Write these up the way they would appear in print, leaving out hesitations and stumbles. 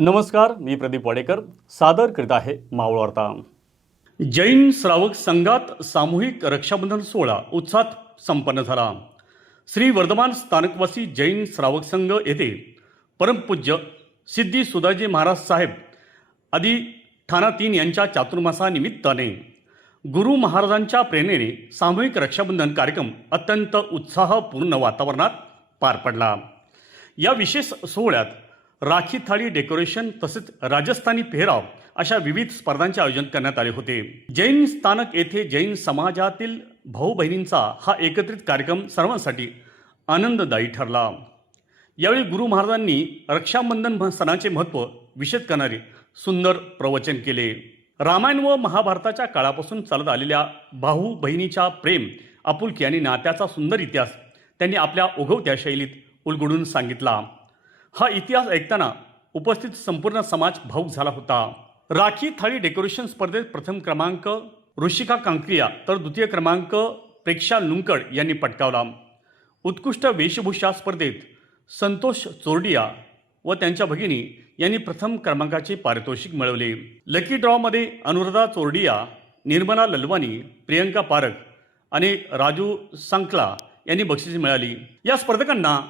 नमस्कार, मी प्रदीप वाडेकर सादर करीत आहे मावळ वार्ता। जैन श्रावक संघात सामूहिक रक्षाबंधन सोहळा उत्साहात संपन्न झाला। श्री वर्धमान स्थानकवासी जैन श्रावक संघ येथे परमपूज्य सिद्धी सुधाजी महाराज साहेब आदी ठाणा 3 यांच्या चातुर्मासानिमित्ताने गुरु महाराजांच्या प्रेरणेने सामूहिक रक्षाबंधन कार्यक्रम अत्यंत उत्साहपूर्ण वातावरणात पार पडला। या विशेष सोहळ्यात राखी थाळी डेकोरेशन तसेच राजस्थानी पेहराव अशा विविध स्पर्धांचे आयोजन करण्यात आले होते। जैन स्थानक येथे जैन समाजातील भाऊ बहिणींचा हा एकत्रित कार्यक्रम सर्वांसाठी आनंददायी ठरला। यावेळी गुरु महाराजांनी रक्षाबंधन सणाचे महत्त्व विशद करणारे सुंदर प्रवचन केले। रामायण व महाभारताच्या काळापासून चालत आलेल्या भाऊ बहिणीच्या प्रेम आपुलकी आणि नात्याचा सुंदर इतिहास त्यांनी आपल्या ओघवत्या शैलीत उलगडून सांगितला। हा इतिहास ऐकताना उपस्थित संपूर्ण समाज भावुक झाला होता। राखी थाळी डेकोरेशन स्पर्धेत प्रथम क्रमांक ऋषिका कांक्रिया तर द्वितीय क्रमांक प्रेक्षा लुंकड यांनी पटकावला। उत्कृष्ट वेशभूषा स्पर्धेत संतोष चोरडिया व त्यांच्या भगिनी यांनी प्रथम क्रमांकाचे पारितोषिक मिळवले। लकी ड्रॉमध्ये अनुराधा चोरडिया, निर्मला ललवानी, प्रियंका पारख आणि राजू सांकला यांनी बक्षिसे मिळाली। या स्पर्धकांना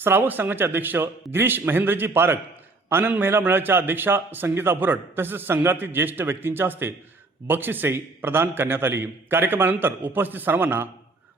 श्रावक संघाचे अध्यक्ष गिरीश महेंद्रजी पारख, आनंद महिला मंडळाच्या अध्यक्षा संगीता बुरट तसेच संघातील ज्येष्ठ व्यक्तींच्या हस्ते बक्षिसे प्रदान करण्यात आली। कार्यक्रमानंतर उपस्थित सर्वांना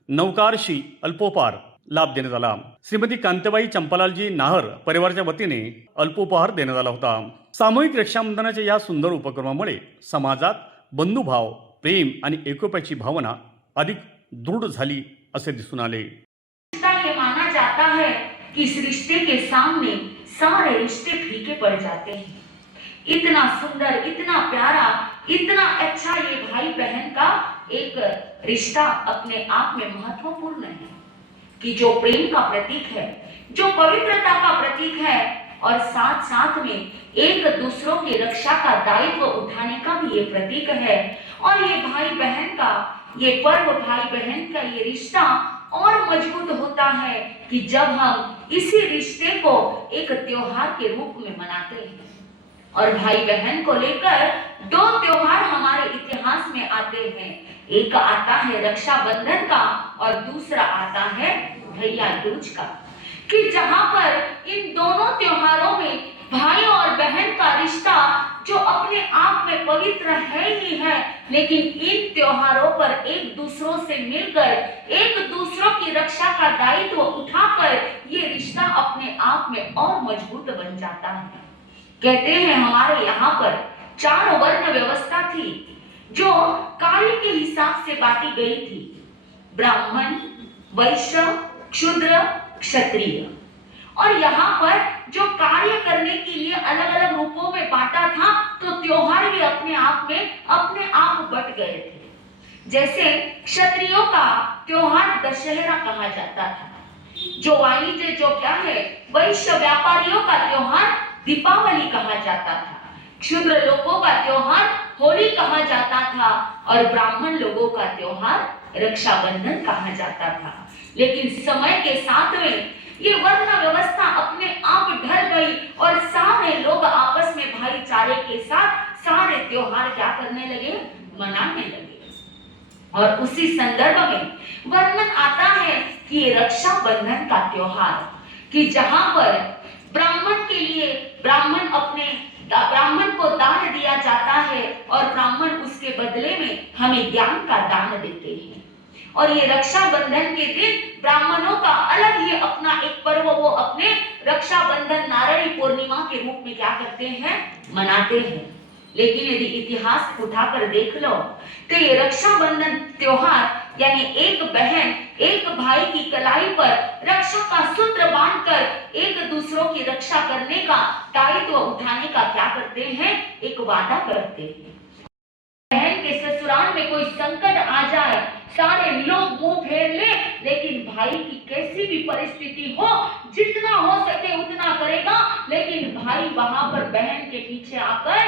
नौकारशी अल्पोपहार लाभ देण्यात आला। श्रीमती कांतेबाई चंपालालजी नाहर परिवाराच्या वतीने अल्पोपहार देण्यात आला होता। सामूहिक रक्षाबंधनाच्या या सुंदर उपक्रमामुळे समाजात बंधुभाव, प्रेम आणि एकोप्याची भावना अधिक दृढ झाली असे दिसून आले। ये माना जाता है कि इस रिश्ते के सामने सारे रिश्ते फीके पड़ जाते हैं। इतना सुंदर, इतना प्यारा, इतना अच्छा ये भाई बहन का एक रिश्ता अपने आप में महत्वपूर्ण है कि जो प्रेम का प्रतीक है, जो पवित्रता का प्रतीक है और साथ साथ में एक दूसरों की रक्षा का दायित्व उठाने का भी ये प्रतीक है। और ये भाई बहन का ये पर्व, भाई बहन का ये रिश्ता और मजबूत होता है कि जब हम इसी रिश्ते को एक त्योहार के रूप में मनाते हैं। और भाई बहन को लेकर दो त्योहार हमारे इतिहास में आते हैं। एक आता है रक्षाबंधन का और दूसरा आता है भैया दूज का, कि जहां पर इन दोनों त्योहारों में भाई और बहन का रिश्ता जो अपने आप में पवित्र है ही है, लेकिन इन त्योहारों पर एक दूसरों से मिलकर एक दूसरों की रक्षा का दायित्व उठाकर ये रिश्ता अपने आप में और मजबूत बन जाता है। कहते हैं हमारे यहाँ पर 4 वर्ण व्यवस्था थी जो कार्य के हिसाब से बांटी गई थी। ब्राह्मण, वैश्य, क्षूद्र, क्षत्रिय। और यहाँ पर जो कार्य करने के लिए अलग अलग रूपों में बांटा था, तो त्योहार भी अपने आप बट गए थे। जैसे क्षत्रियों का त्योहार दशहरा कहा जाता था, जो वाणिज्य जो क्या है वैश्य व्यापारियों का त्योहार दीपावली कहा जाता था, क्षुद्र लोगों का त्योहार होली कहा जाता था और ब्राह्मण लोगों का त्योहार रक्षाबंधन कहा जाता था। लेकिन समय के साथ में ये वर्ण व्यवस्था अपने आप ढल गई और सारे लोग आपस में भाईचारे के साथ सारे त्योहार क्या करने लगे, मनाने लगे। और उसी संदर्भ में वर्णन आता है कि ये रक्षाबंधन का त्योहार, कि जहां पर ब्राह्मण के लिए ब्राह्मण को दान दिया जाता है और ब्राह्मण उसके बदले में हमें ज्ञान का दान देते हैं। और ये रक्षाबंधन के दिन ब्राह्मणों का अलग ही अपना एक पर्व वो अपने रक्षाबंधन नारायणी पूर्णिमा के रूप में क्या करते हैं, मनाते हैं। लेकिन यदि इतिहास उठाकर देख लो तो ये रक्षाबंधन त्योहार यानी एक बहन एक भाई की कलाई पर रक्षा का सूत्र बांधकर एक दूसरों की रक्षा करने का दायित्व उठाने का क्या करते हैं, एक वादा करते हैं। बहन के ससुराल में कोई संकट आ जाए, सारे लोग मुंह फेर ले, लेकिन भाई की कैसी भी परिस्थिति हो, जितना हो सके उतना करेगा, लेकिन भाई वहां पर बहन के पीछे आकर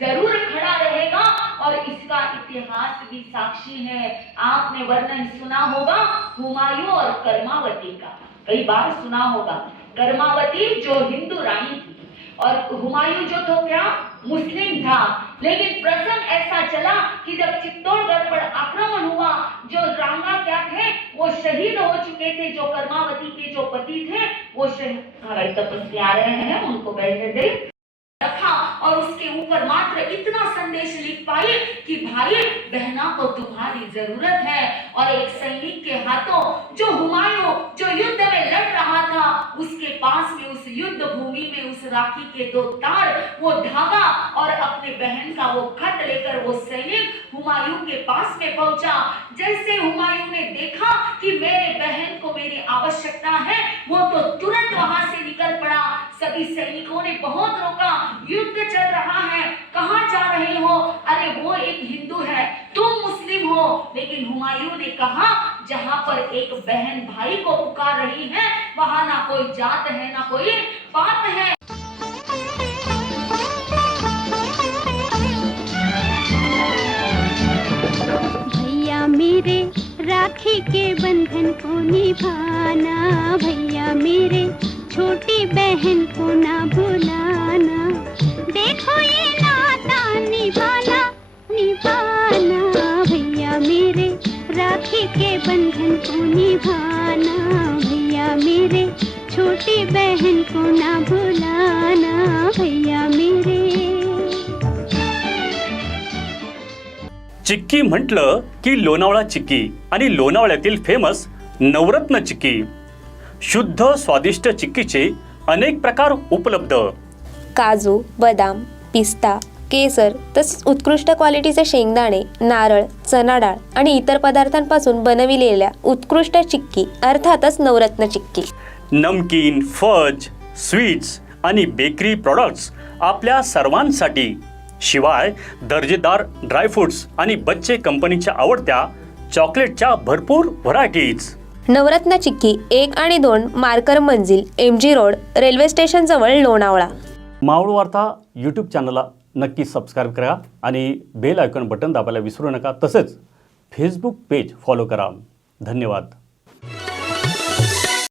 जरूर खड़ा रहेगा। और इसका इतिहास भी साक्षी है। आपने वर्णन सुना होगा हुमायूं और कर्मावती का, कई बार सुना होगा। कर्मावती जो हिंदू रानी थी और हुमायूं जो तो क्या मुस्लिम था, लेकिन प्रसंग ऐसा चला कि जब चित्तौड़गढ़ पर आक्रमण हुआ, जो रांगा क्या थे वो शहीद हो चुके थे, जो कर्मावती के जो पति थे वो शहीद तपस्वी आ रहे हैं, उनको बैठने दे रखा और उसके ऊपर मात्र इतना संदेश लिख पाए कि भाई बहना को तुम्हारी जरूरत है। और एक सैनिक के हाथों जो हुमायूं जो युद्ध में लड़ रहा था, उसके पास में उस युद्ध भूमि में उस राखी के 2 तार, वो धागा और अपने बहन का वो खत लेकर वो सैनिक हुमायूं के पास में पहुंचा। जैसे हुमायूं ने देखा कि मेरे बहन को मेरी आवश्यकता है, वो तो तुरंत वहां से निकल पड़ा। सभी सैनिकों ने बहुत रोका, युद्ध चल रहा है, कहां जा रहे हो? अरे वो एक हिंदू है, तुम मुस्लिम हो। लेकिन हुमायूं ने कहा जहां पर एक बहन भाई को पुकार रही है, वहां ना कोई जात है ना कोई बात है। भैया मेरे राखी के बंधन को निभाना, भैया मेरे छोटी बहन को ना भुलाना, देखो ये नाता निभाना निभाना, भैया मेरे राखी के बंधन को निभाना, भैया मेरे छोटी बहन को ना भुलाना, भैया मेरे। चिक्की म्हटलं की लोणावळा चिक्की आणि लोणावळ्यातील फेमस नवरत्न चिक्की. शुद्ध स्वादिष्ट चिक्कीचे अनेक प्रकार उपलब्ध. काजू, बदाम, पिस्ता, केसर तसेच उत्कृष्ट क्वालिटीचे शेंगदाणे, नारळ, चणा डाळ आणि इतर पदार्थांपासून बनविलेल्या उत्कृष्ट चिक्की अर्थातच नवरत्न चिक्की. नमकीन, फज, स्वीट्स आणि बेकरी प्रॉडक्ट्स आपल्या सर्वांसाठी. शिवाय दर्जेदार ड्रायफ्रुट्स आणि बच्चे कंपनीच्या आवडत्या चॉकलेटच्या भरपूर व्हरायटीज. नवरत्न चिक्की 1 आणि 2 मार्कर मंजिल, MG रोड, रेल्वे स्टेशन जवळ, लोणावळा. मावळ वार्ता यूट्यूब चॅनलला नक्की सबस्क्राईब करा आणि बेल आयकॉन बटन दाबायला विसरू नका. तसेच फेसबुक पेज फॉलो करा. धन्यवाद.